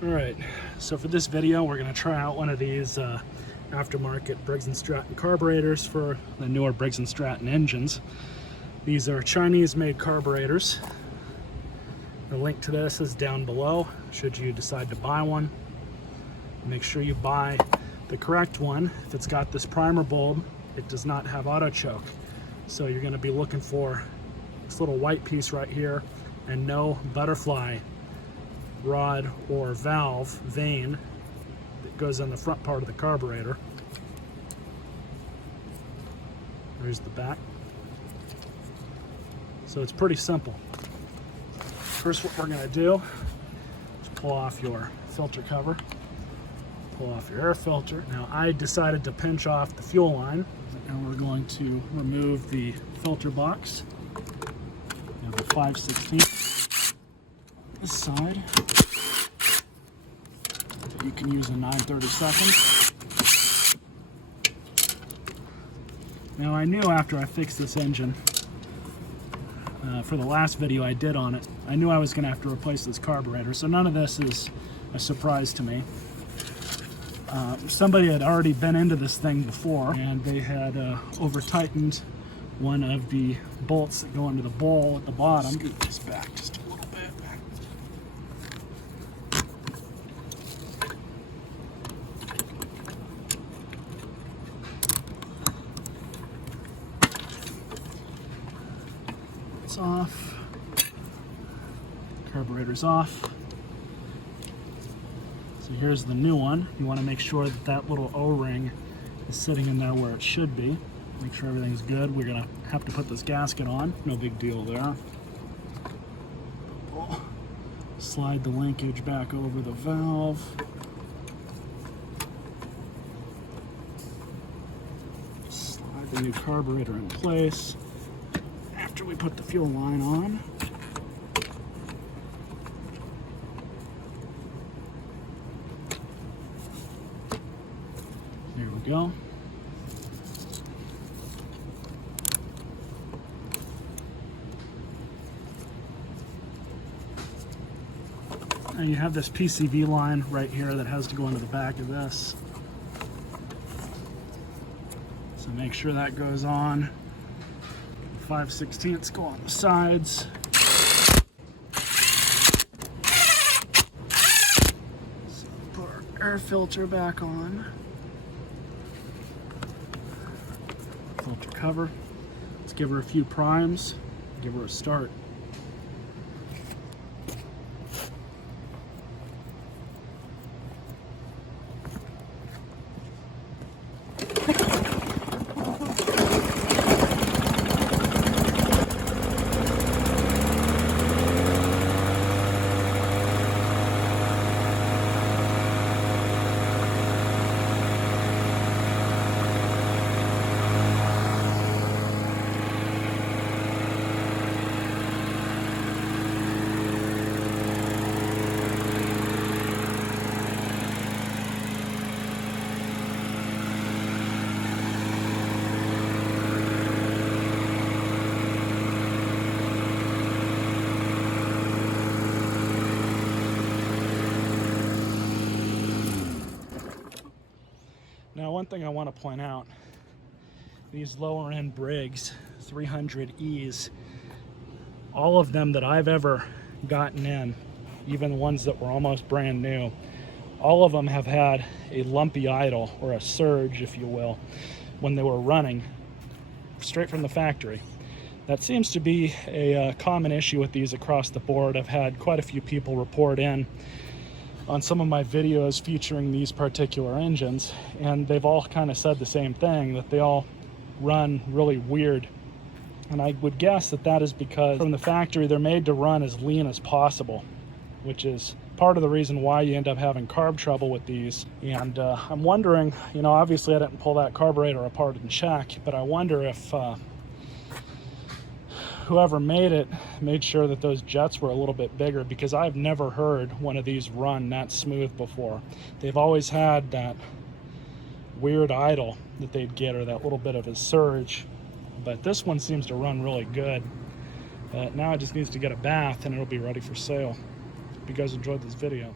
Alright, so for this video we're going to try out one of these aftermarket Briggs & Stratton carburetors for the newer Briggs & Stratton engines. These are Chinese-made carburetors. The link to this is down below should you decide to buy one. Make sure you buy the correct one. If it's got this primer bulb, it does not have AutoChoke. So you're going to be looking for this little white piece right here and no butterfly rod or valve vane that goes in the front part of the carburetor. There's the back. So it's pretty simple. First, what we're going to do is pull off your filter cover, pull off your air filter. Now I decided to pinch off the fuel line, and we're going to remove the filter box. You have a 5/16 this side. You can use a 9/32. Now I knew after I fixed this engine, for the last video I did on it, I knew I was going to have to replace this carburetor, so none of this is a surprise to me. Somebody had already been into this thing before, and they had over-tightened one of the bolts that go into the bowl at the bottom. Scoot this back just a little bit. It's off. Carburetor's off. So here's the new one. You want to make sure that that little O-ring is sitting in there where it should be. Make sure everything's good. We're going to have to put this gasket on. No big deal there. Slide the linkage back over the valve. Slide the new carburetor in place after we put the fuel line on. There we go. Now you have this PCV line right here that has to go into the back of this. So make sure that goes on. 5/16 go on the sides. So put our air filter back on. Filter cover. Let's give her a few primes, give her a start. Now, one thing I want to point out, these lower end Briggs 300Es, all of them that I've ever gotten in, even the ones that were almost brand new, all of them have had a lumpy idle, or a surge, if you will, when they were running straight from the factory. That seems to be a common issue with these across the board. I've had quite a few people report in on some of my videos featuring these particular engines, and they've all kind of said the same thing, that they all run really weird. And I would guess that that is because from the factory they're made to run as lean as possible, which is part of the reason why you end up having carb trouble with these. And I'm wondering, you know, obviously I didn't pull that carburetor apart and check, but I wonder if whoever made it made sure that those jets were a little bit bigger, because I've never heard one of these run that smooth before. They've always had that weird idle that they'd get, or that little bit of a surge, but this one seems to run really good. Now it just needs to get a bath and it'll be ready for sale. Hope you guys enjoyed this video.